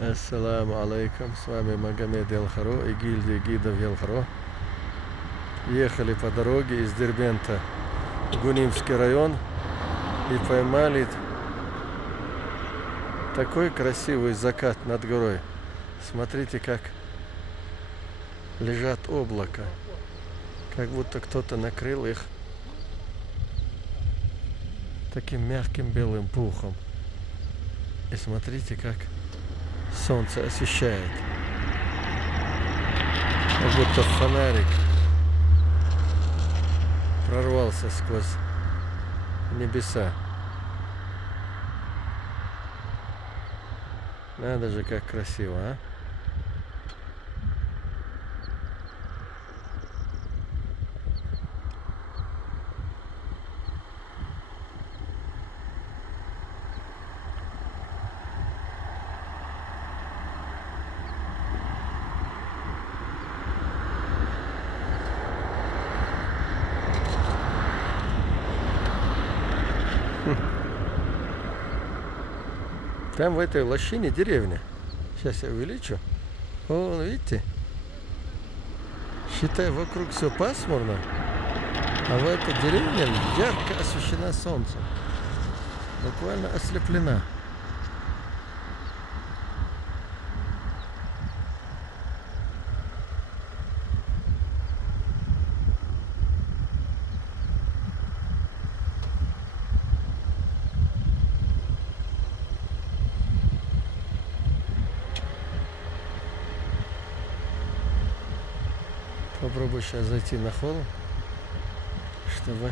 Ассаламу алейкум, с вами Магомед Ялхаро и гильдия гидов Ялхаро. Ехали по дороге из Дербента в Гунимский район и поймали такой красивый закат над горой. Смотрите, как лежат облака, как будто кто-то накрыл их таким мягким белым пухом. И смотрите, как солнце освещает, как будто фонарик прорвался сквозь небеса. Надо же, как красиво, а? Там в этой лощине деревня. Сейчас я увеличу. О, видите? Считай, вокруг все пасмурно, а в этой деревне ярко освещена солнцем. Буквально ослеплена. Попробую сейчас зайти на холм, чтобы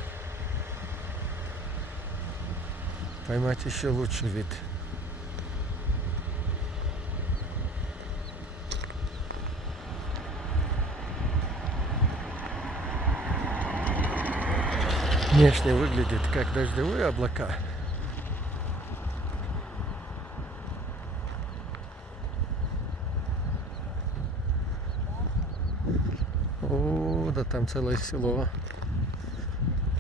поймать еще лучший вид. Внешне выглядит как дождевые облака. О, да там целое село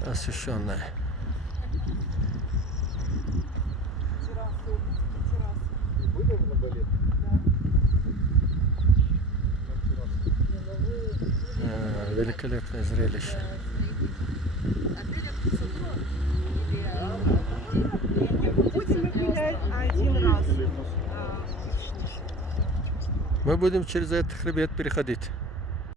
освещенное. Великолепное зрелище. Мы будем через этот хребет переходить.